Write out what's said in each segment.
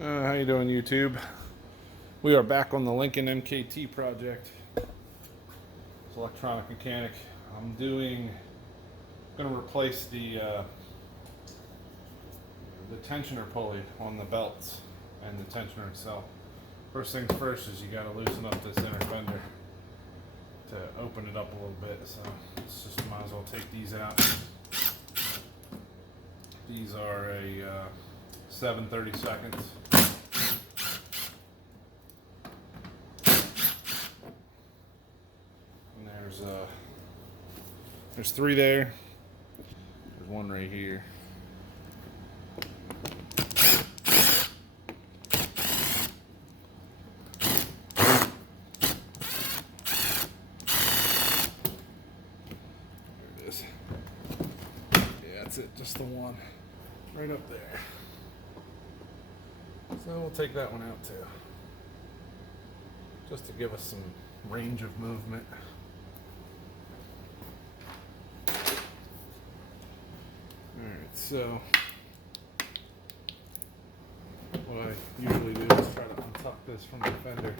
How you doing, YouTube? We are back on the Lincoln MKT project. It's electronic mechanic. I'm gonna replace the tensioner pulley on the belts and the tensioner itself. First things first is you gotta loosen up this inner fender to open it up a little bit. So let's just might as well take these out. These are a 7/32. And there's three there. There's one right here. There it is. Yeah, that's it, just the one. Right up there. So we'll take that one out too. Just to give us some range of movement. Alright, so what I usually do is try to untuck this from the fender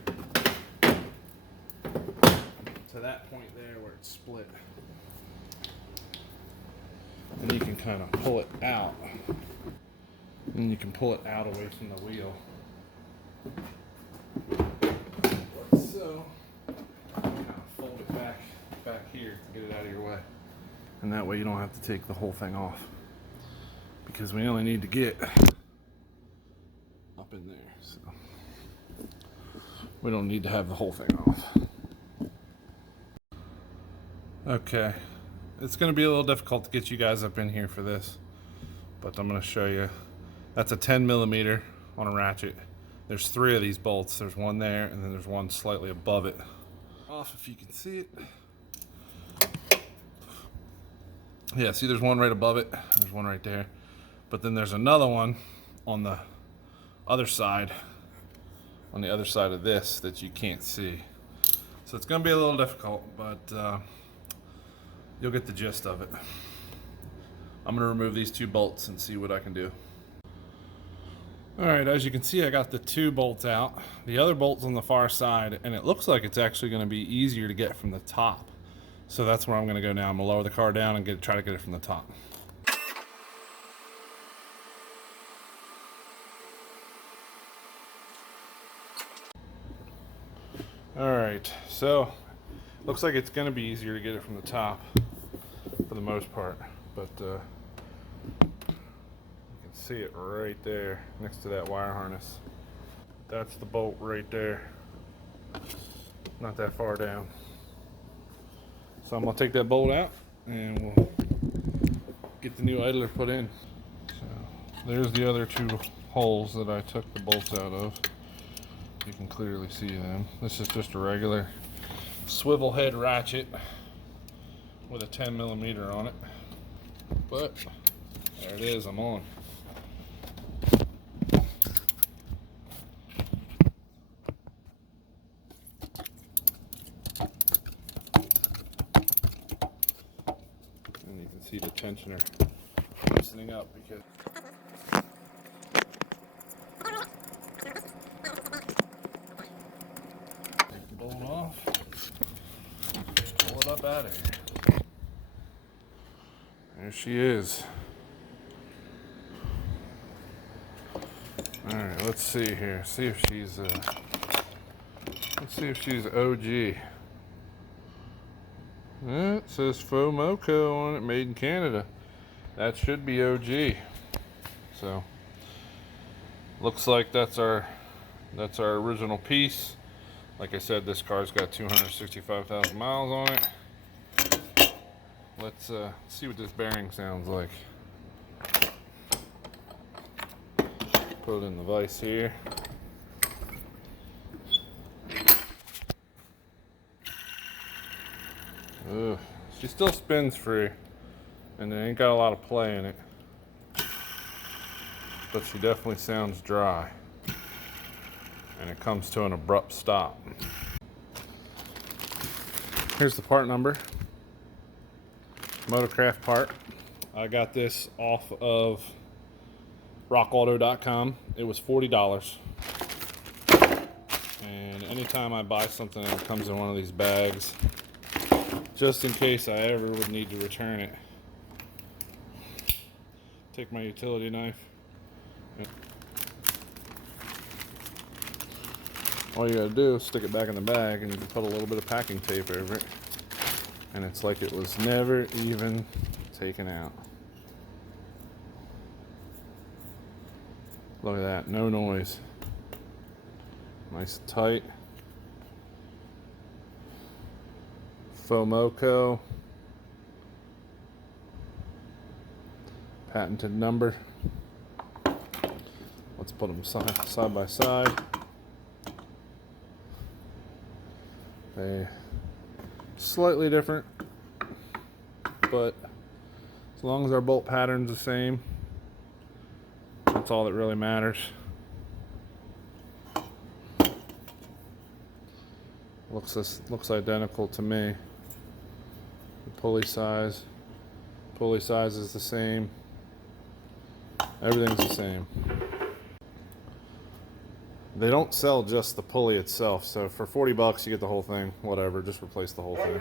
to that point there where it's split. And you can kind of pull it out. And you can pull it out away from the wheel. Like so. Kind of fold it back here to get it out of your way. And that way you don't have to take the whole thing off. Because we only need to get up in there. So we don't need to have the whole thing off. Okay. It's going to be a little difficult to get you guys up in here for this, but I'm going to show you. That's a 10mm on a ratchet. There's three of these bolts. There's one there, and then there's one slightly above it. Off if you can see it. Yeah, see there's one right above it. There's one right there. But then there's another one on the other side, of this that you can't see. So it's going to be a little difficult, but you'll get the gist of it. I'm going to remove these two bolts and see what I can do. Alright, as you can see, I got the two bolts out. The other bolt's on the far side, and it looks like it's actually going to be easier to get from the top. So that's where I'm going to go now. I'm going to lower the car down and try to get it from the top. Alright, so looks like it's going to be easier to get it from the top for the most part, but you can see it right there next to that wire harness. That's the bolt right there, not that far down. So I'm going to take that bolt out and we'll get the new idler put in. So there's the other two holes that I took the bolts out of. You can clearly see them. This is just a regular swivel head ratchet with a 10mm on it. But there it is, I'm on. And you can see the tensioner loosening up because take the bolt off, pull it up out of here. There she is. All right, let's see here. See if she's OG. It says Fomoco on it, made in Canada. That should be OG. So looks like that's our original piece. Like I said, this car's got 265,000 miles on it. Let's see what this bearing sounds like. Put it in the vise here. Ugh. She still spins free, and it ain't got a lot of play in it. But she definitely sounds dry. And it comes to an abrupt stop. Here's the part number. Motorcraft part. I got this off of rockauto.com. It was $40. And anytime I buy something and it comes in one of these bags, just in case I ever would need to return it, take my utility knife. All you gotta do is stick it back in the bag and you can put a little bit of packing tape over it. And it's like it was never even taken out. Look at that, no noise. Nice and tight. Fomoco. Patented number. Let's put them side by side. They slightly different, but as long as our bolt pattern's the same, that's all that really matters. Looks identical to me. The pulley size is the same. Everything's the same. They don't sell just the pulley itself, so for $40 you get the whole thing. Whatever, just replace the whole thing.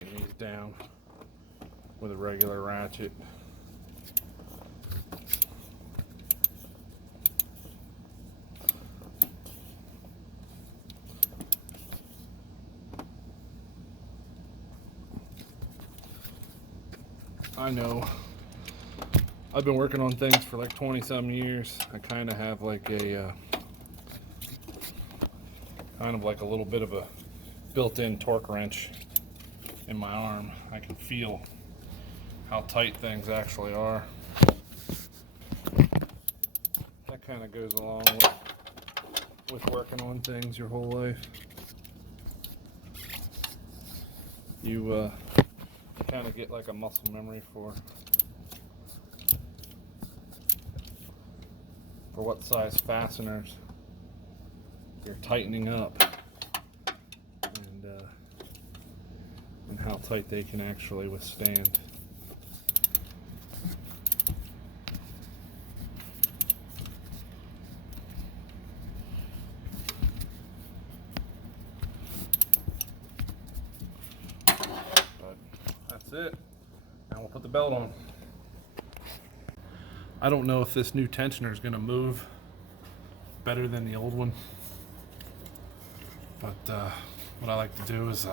These down with a regular ratchet. I know I've been working on things for like 20-some years. I kind of have like a little bit of a built-in torque wrench in my arm. I can feel how tight things actually are. That kind of goes along with working on things your whole life. You kind of get like a muscle memory for what size fasteners you're tightening up, and how tight they can actually withstand. But that's it. Now we'll put the belt on. I don't know if this new tensioner is going to move better than the old one, but what I like to do is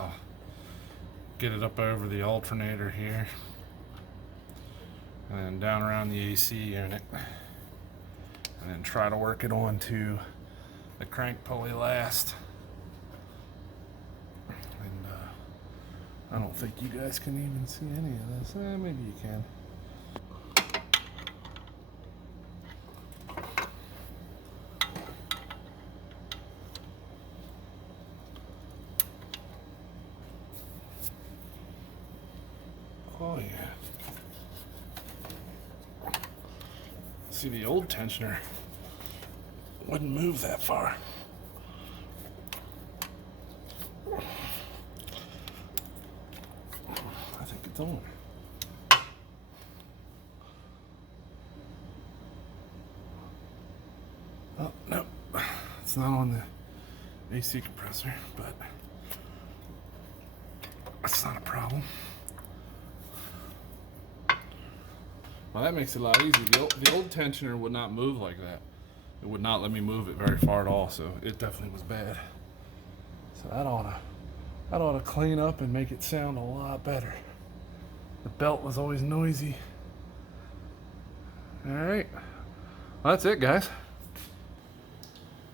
get it up over the alternator here and then down around the AC unit, and then try to work it onto the crank pulley last. And I don't think you guys can even see any of this. Maybe you can. Oh yeah. See, the old tensioner wouldn't move that far. I think it's on. Oh, no. It's not on the AC compressor, but that's not a problem. Well, that makes it a lot easier. The old tensioner would not move like that. It would not let me move it very far at all, so it definitely was bad. So that ought to clean up and make it sound a lot better. The belt was always noisy. All right, well, that's it, guys.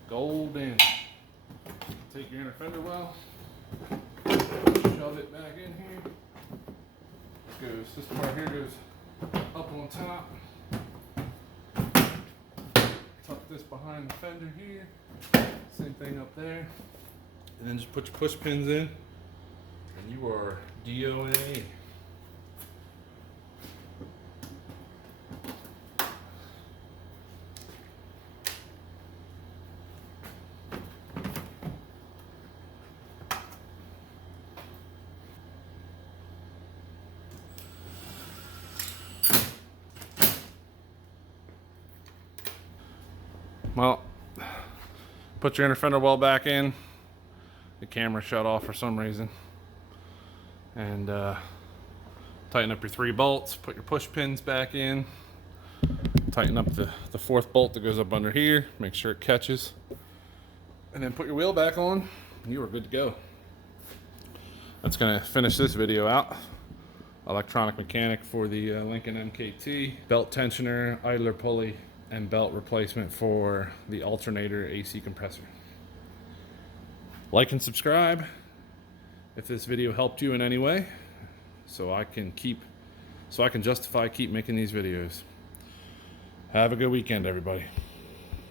Gold in. Take your inner fender well, shove it back in here. This part here goes up on top. Tuck this behind the fender here. Same thing up there. and then just put your push pins in, and you are DOA. Well, put your inner fender well back in. The camera shut off for some reason. And tighten up your 3 bolts. Put your push pins back in. Tighten up the 4th bolt that goes up under here. Make sure it catches. And then put your wheel back on. And you are good to go. That's going to finish this video out. Electronic mechanic for the Lincoln MKT. Belt tensioner, idler pulley, and belt replacement for the alternator AC compressor. Like and subscribe if this video helped you in any way, so I can justify keep making these videos. Have a good weekend, everybody.